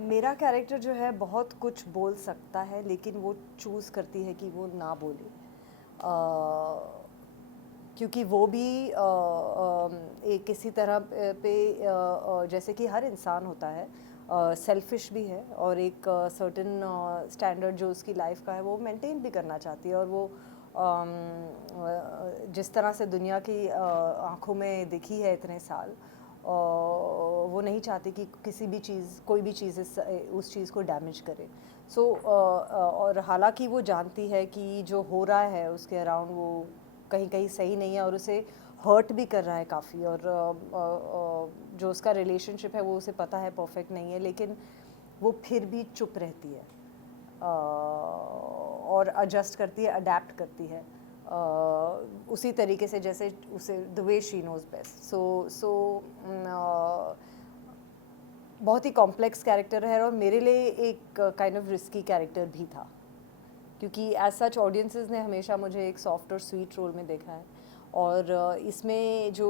मेरा कैरेक्टर जो है बहुत कुछ बोल सकता है, लेकिन वो चूज़ करती है कि वो ना बोले। क्योंकि वो भी एक किसी तरह पे जैसे कि हर इंसान होता है, सेल्फिश भी है और एक सर्टेन स्टैंडर्ड जो उसकी लाइफ का है वो मेंटेन भी करना चाहती है। और वो जिस तरह से दुनिया की आंखों में दिखी है इतने साल, वो नहीं चाहती कि किसी भी चीज़, कोई भी चीज़ उस चीज़ को डैमेज करे। सो और हालांकि वो जानती है कि जो हो रहा है उसके अराउंड वो कहीं कहीं सही नहीं है और उसे हर्ट भी कर रहा है काफ़ी। और जो उसका रिलेशनशिप है वो उसे पता है परफेक्ट नहीं है, लेकिन वो फिर भी चुप रहती है और एडजस्ट करती है, अडेप्ट करती है उसी तरीके से जैसे उसे the way she knows best. So बहुत ही कॉम्प्लेक्स कैरेक्टर है और मेरे लिए एक काइंड ऑफ रिस्की कैरेक्टर भी था, क्योंकि एज सच ऑडियंसेस ने हमेशा मुझे एक सॉफ्ट और स्वीट रोल में देखा है। और इसमें जो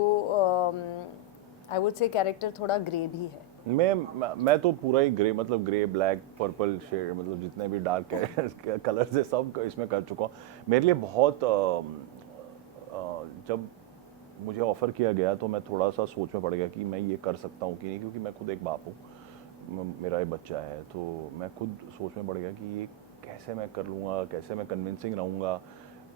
आई वुड से कैरेक्टर थोड़ा ग्रे भी है। मैं तो पूरा ही ग्रे, मतलब ग्रे ब्लैक पर्पल शेड, मतलब जितने भी डार्क कलर्स है सब इसमें कर चुका हूँ। मेरे लिए बहुत जब मुझे ऑफ़र किया गया तो मैं थोड़ा सा सोच में पड़ गया कि मैं ये कर सकता हूँ कि नहीं, क्योंकि मैं खुद एक बाप हूँ, मेरा एक बच्चा है। तो मैं खुद सोच में पड़ गया कि ये कैसे मैं कर लूँगा, कैसे मैं कन्विंसिंग रहूँगा,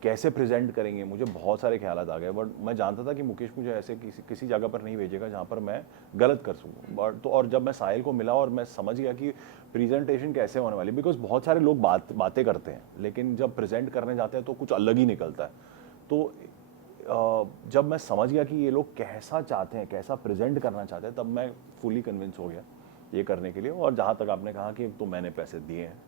कैसे प्रेजेंट करेंगे। मुझे बहुत सारे ख्यालात आ गए, बट मैं जानता था कि मुकेश मुझे ऐसे किसी जगह पर नहीं भेजेगा जहाँ पर मैं गलत कर सकूँ। बट तो और जब मैं साहिल को मिला और मैं समझ गया कि प्रेजेंटेशन कैसे होने वाली, बिकॉज बहुत सारे लोग बातें करते हैं लेकिन जब प्रेजेंट करने जाते हैं तो कुछ अलग ही निकलता है। तो जब मैं समझ गया कि ये लोग कैसा चाहते हैं, कैसा प्रेजेंट करना चाहते हैं, तब मैं फुली कन्विंस हो गया ये करने के लिए। और जहाँ तक आपने कहा कि तो मैंने पैसे दिए हैं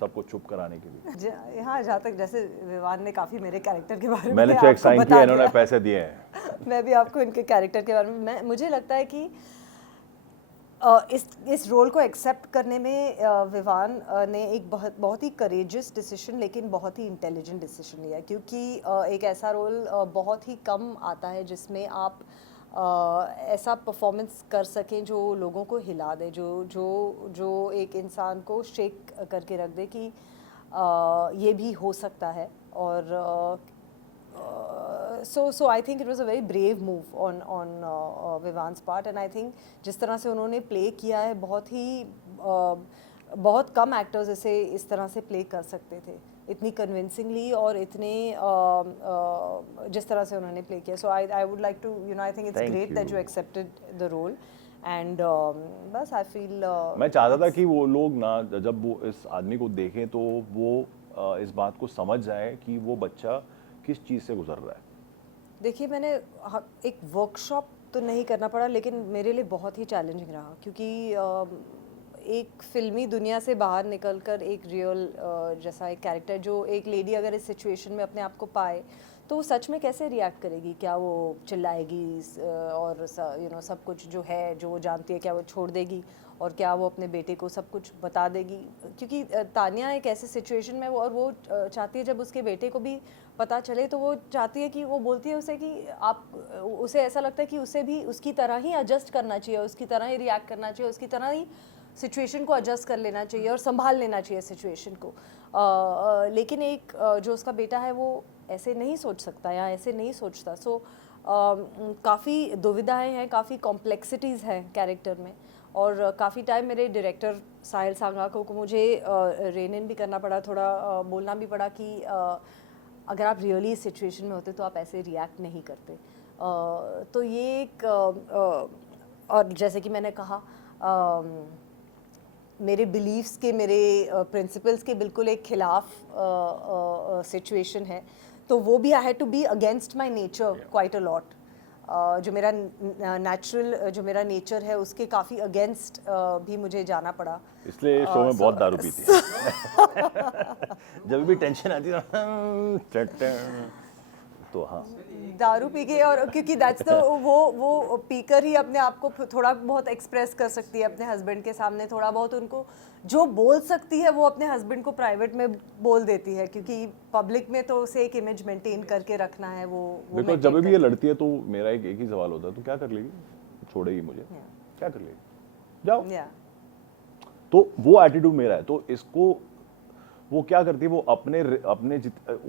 सबको चुप कराने के लिए। हाँ, जहाँ तक जैसे विवान ने काफ़ी मेरे कैरेक्टर के बारे में मैंने चेक आपको साइन किया, बता इन्होंने दिया। पैसे दिए हैं। मैं भी आपको इनके कैरेक्टर के बारे में, मुझे लगता है कि इस रोल को एक्सेप्ट करने में विवान ने एक बहुत बहुत ही करेजियस डिसीजन लेकिन बहुत ही इंटेलिजेंट डिसीजन लिया, क्योंकि एक ऐसा रोल बहुत ही कम आता है जिसमें आप ऐसा परफॉर्मेंस कर सकें जो लोगों को हिला दे, जो जो जो एक इंसान को शेक करके रख दे कि ये भी हो सकता है। और so I think it was a very brave move on Vivan's part, and I think जिस तरह से उन्होंने प्ले किया है, बहुत कम एक्टर्स इसे इस तरह से प्ले कर सकते थे इतनी कन्विंसिंगली और इतने जिस तरह से उन्होंने प्ले किया। So I would like to I think it's thank great that you. You accepted the role and बस आई फील मैं चाहता था कि वो लोग ना जब वो इस आदमी को देखें तो वो इस बात को समझ जाए कि वो बच्चा किस चीज़ से गुजर रहा है। देखिए, मैंने एक वर्कशॉप तो नहीं करना पड़ा, लेकिन मेरे लिए बहुत ही चैलेंजिंग रहा, क्योंकि एक फिल्मी दुनिया से बाहर निकलकर एक रियल जैसा एक कैरेक्टर, जो एक लेडी अगर इस सिचुएशन में अपने आप को पाए तो वो सच में कैसे रिएक्ट करेगी। क्या वो चिल्लाएगी और सब कुछ जो है, जो वो जानती है, क्या वो छोड़ देगी और क्या वो अपने बेटे को सब कुछ बता देगी। क्योंकि तानिया एक ऐसे सिचुएशन में और वो चाहती है जब उसके बेटे को भी पता चले तो वो चाहती है कि वो बोलती है उसे कि आप, उसे ऐसा लगता है कि उसे भी उसकी तरह ही एडजस्ट करना चाहिए, उसकी तरह ही रिएक्ट करना चाहिए, उसकी तरह ही सिचुएशन को एडजस्ट कर लेना चाहिए और संभाल लेना चाहिए सिचुएशन को। लेकिन एक जो उसका बेटा है वो ऐसे नहीं सोच सकता या ऐसे नहीं सोचता। सो काफ़ी दुविधाएं हैं, काफ़ी कॉम्प्लेक्सिटीज़ हैं कैरेक्टर में। और काफ़ी टाइम मेरे डायरेक्टर साहिल सांगाको को मुझे रेन इन भी करना पड़ा, थोड़ा बोलना भी पड़ा कि अगर आप रियली इस सिचुएशन में होते तो आप ऐसे रिएक्ट नहीं करते। तो ये एक और जैसे कि मैंने कहा, मेरे बिलीव्स के, मेरे प्रिंसिपल्स के बिल्कुल एक खिलाफ सिचुएशन है, तो वो भी I had to be against my nature quite a lot. जो मेरा नेचुरल, जो मेरा नेचर है उसके काफ़ी अगेंस्ट भी मुझे जाना पड़ा। इसलिए शो में बहुत दारू पीती है। जब भी टेंशन आती है तो हाँ, दारू पी के, और क्योंकि दैट्स द वो पीकर ही अपने आप को थोड़ा बहुत एक्सप्रेस कर सकती है अपने हस्बैंड के सामने, थोड़ा बहुत उनको जो बोल सकती है वो अपने हस्बैंड को प्राइवेट में बोल देती है, क्योंकि पब्लिक में तो उसे एक इमेज मेंटेन करके रखना है, वो बिकॉज जब मेंटेन भी ये करती लड़ती है तो मेरा एक ही सवाल होता है, तो क्या कर लेगी, छोड़ेगी मुझे, है। क्या कर लेगी, जाओ। या तो वो एटीट्यूड मेरा है। तो इसको वो क्या करती है, वो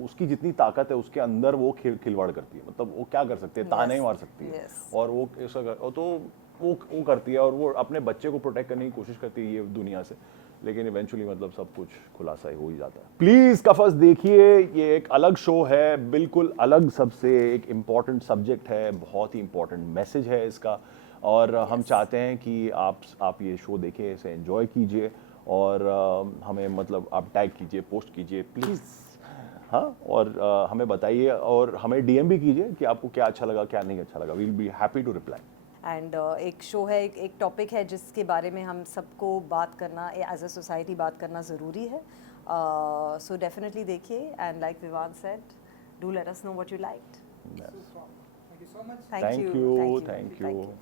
उसकी जितनी ताकत है उसके अंदर वो खिलवाड़ करती है। मतलब वो क्या कर सकती है, ताने ही मार सकती है। yes. और वो ऐसा तो वो करती है, और वो अपने बच्चे को प्रोटेक्ट करने की कोशिश करती है ये दुनिया से, लेकिन इवेंचुअली मतलब सब कुछ खुलासा ही हो ही जाता है। प्लीज कफस देखिए, ये एक अलग शो है, बिल्कुल अलग सबसे, एक इम्पॉर्टेंट सब्जेक्ट है, बहुत ही इम्पॉर्टेंट मैसेज है इसका, और हम चाहते हैं कि आप ये शो देखें, इसे एंजॉय कीजिए, और हमें मतलब आप टैग कीजिए, पोस्ट कीजिए प्लीज़, हाँ, और हमें बताइए, और हमें डीएम भी कीजिए कि आपको क्या अच्छा लगा, क्या नहीं अच्छा लगा। We will be happy to reply. And एक शो है, एक टॉपिक है जिसके बारे में हम सबको बात करना, एज अ सोसाइटी बात करना ज़रूरी है। सो डेफिनेटली देखिए, and like Vivaan said, do let us know what you liked. Thank you so much. Thank thank you, you, thank you, thank thank you. You.